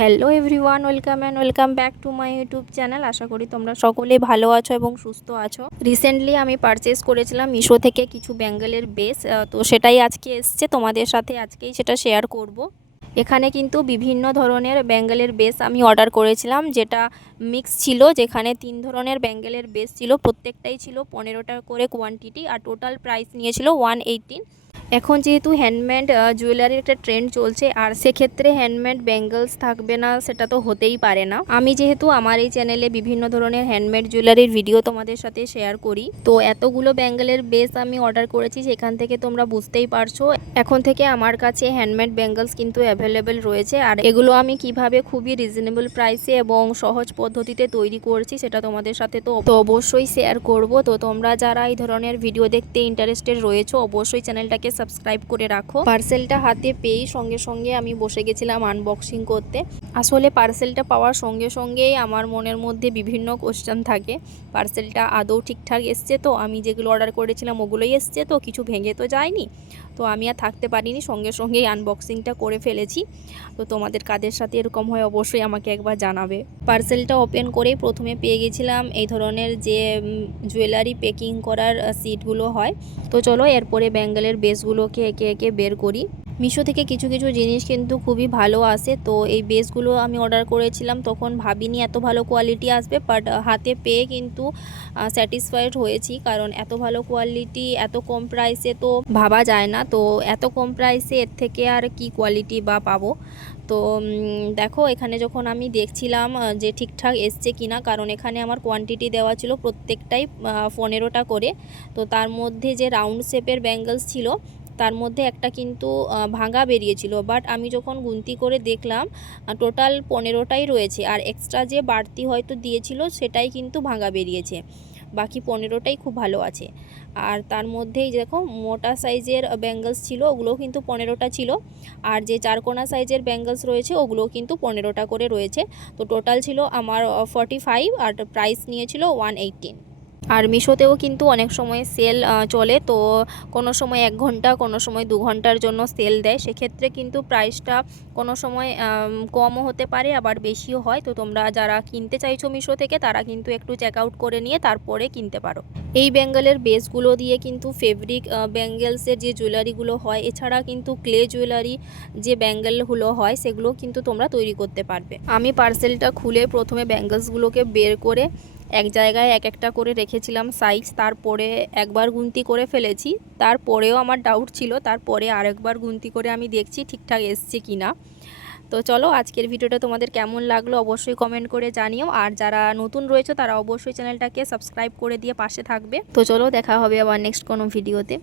Hello everyone, welcome back to my YouTube channel. আশা করি তোমরা সকলেই ভালো আছো এবং সুস্থ আছো। রিসেন্টলি আমি পারচেস করেছিলাম মিশো থেকে কিছু ব্যাঙ্গেলের বেস, তো সেটাই আজকে এসছে তোমাদের সাথে আজকেই সেটা শেয়ার করব। এখানে কিন্তু বিভিন্ন ধরনের ব্যাঙ্গেলের বেস আমি অর্ডার করেছিলাম, যেটা মিক্স ছিল, যেখানে 3 ধরনের ব্যাঙ্গেলের বেস ছিল, প্রত্যেকটাই ছিল 15টা করে কোয়ান্টিটি, আর টোটাল প্রাইস নিয়েছিল 118। এখন যেহেতু হ্যান্ডমেড জুয়েলারির একটা ট্রেন্ড চলছে, আর সেক্ষেত্রে হ্যান্ডমেড ব্যাঙ্গলস থাকবে না সেটা তো হতেই পারে না। আমি যেহেতু আমার এই চ্যানেলে বিভিন্ন ধরনের হ্যান্ডমেড জুয়েলারির ভিডিও তোমাদের সাথে শেয়ার করি, তো এতগুলো ব্যাঙ্গেলের বেস আমি অর্ডার করেছি, সেখান থেকে তোমরা বুঝতেই পারছো এখন থেকে আমার কাছে হ্যান্ডমেড ব্যাঙ্গলস কিন্তু অ্যাভেলেবেল রয়েছে। আর এগুলো আমি কিভাবে খুবই রিজনেবল প্রাইসে এবং সহজ পদ্ধতিতে তৈরি করছি সেটা তোমাদের সাথে তো অবশ্যই শেয়ার করব। তো তোমরা যারা এই ধরনের ভিডিও দেখতে ইন্টারেস্টেড রয়েছো অবশ্যই চ্যানেলটাকে সাবস্ক্রাইব করে রাখো। পার্সেলটা হাতে পেয়েই সঙ্গে সঙ্গে আমি বসে গেছিলাম আনবক্সিং করতে। আসলে পার্সেলটা পাওয়ার সঙ্গে সঙ্গেই আমার মনের মধ্যে বিভিন্ন কোশ্চেন থাকে, পার্সেলটা আদৌ ঠিকঠাক এসছে তো, আমি যেগুলো অর্ডার করেছিলাম ওগুলোই এসছে তো, কিছু ভেঙে তো যায়নি। তো আমি আর থাকতে পারিনি, সঙ্গে সঙ্গেই আনবক্সিংটা করে ফেলেছি। তো তোমাদের কাদের সাথে এরকম হয় অবশ্যই আমাকে একবার জানাবে। পার্সেলটা ওপেন করেই প্রথমে পেয়ে গেছিলাম এই ধরনের যে জুয়েলারি প্যাকিং করার সিটগুলো হয়। তো চলো এরপরে ব্যাঙ্গেলের বেসগুলোকে একে একে বের করি। মিশো থেকে কিছু কিছু জিনিস কিন্তু খুবই ভালো আসে। তো এই বেসগুলো আমি অর্ডার করেছিলাম, তখন ভাবিনি এত ভালো কোয়ালিটি আসবে, বাট হাতে পেয়ে কিন্তু স্যাটিসফাইড হয়েছি, কারণ এত ভালো কোয়ালিটি এত কম প্রাইসে তো ভাবা যায় না। তো এত কম প্রাইসে এর থেকে আর কি কোয়ালিটি বা পাবো। তো দেখো এখানে যখন আমি দেখছিলাম যে ঠিকঠাক এসছে কিনা, কারণ এখানে আমার কোয়ান্টিটি দেওয়া ছিল প্রত্যেকটাই 15টা করে। তো তার মধ্যে যে রাউন্ড শেপের ব্যাঙ্গলস ছিল তার মধ্যে একটা কিন্তু ভাঙা বেরিয়েছিল, বাট আমি যখন গুনতি করে দেখলাম টোটাল 15টাই রয়েছে, আর এক্সট্রা যে বাড়তি হয়তো দিয়েছিল সেটাই কিন্তু ভাঙা বেরিয়েছে, বাকি 15টাই খুব ভালো আছে। আর তার মধ্যেই দেখো মোটা সাইজের ব্যাঙ্গলস ছিল, ওগুলোও কিন্তু 15টা ছিল, আর যে চারকোনা সাইজের ব্যাঙ্গলস রয়েছে ওগুলোও কিন্তু 15টা করে রয়েছে। তো টোটাল ছিল আমার 45, আর প্রাইস নিয়েছিল 118। আর মিশোতেও কিন্তু অনেক সময় সেল চলে, তো কোনো সময় 1 ঘন্টা কোনো সময় 2 ঘন্টার জন্য সেল দেয়, সেক্ষেত্রে কিন্তু প্রাইসটা কোনো সময় কমও হতে পারে আবার বেশিও হয়। তো তোমরা যারা কিনতে চাইছো মিশো থেকে তারা কিন্তু একটু চেক আউট করে নিয়ে তারপরে কিনতে পারো। এই ব্যাঙ্গেলের বেসগুলো দিয়ে কিন্তু ফেব্রিক ব্যাঙ্গেলসের যে জুয়েলারিগুলো হয়, এছাড়া কিন্তু ক্লে জুয়েলারি যে ব্যাঙ্গেলগুলো হয় সেগুলো কিন্তু তোমরা তৈরি করতে পারবে। আমি পার্সেলটা খুলে প্রথমে ব্যাঙ্গেলসগুলোকে বের করে এক জায়গায় এক একটা করে রেখেছিলাম সাইজ, তারপরে একবার গুনতি করে ফেলেছি, তারপরেও আমার ডাউট ছিল, তারপরে আরেকবার গুনতি করে আমি দেখছি ঠিকঠাক এসছে কিনা। তো চলো আজকের ভিডিওটা তোমাদের কেমন লাগলো অবশ্যই কমেন্ট করে জানিও, আর যারা নতুন রয়েছে তারা অবশ্যই চ্যানেলটাকে সাবস্ক্রাইব করে দিয়ে পাশে থাকবে। তো চলো দেখা হবে আবার নেক্সট কোনো ভিডিওতে।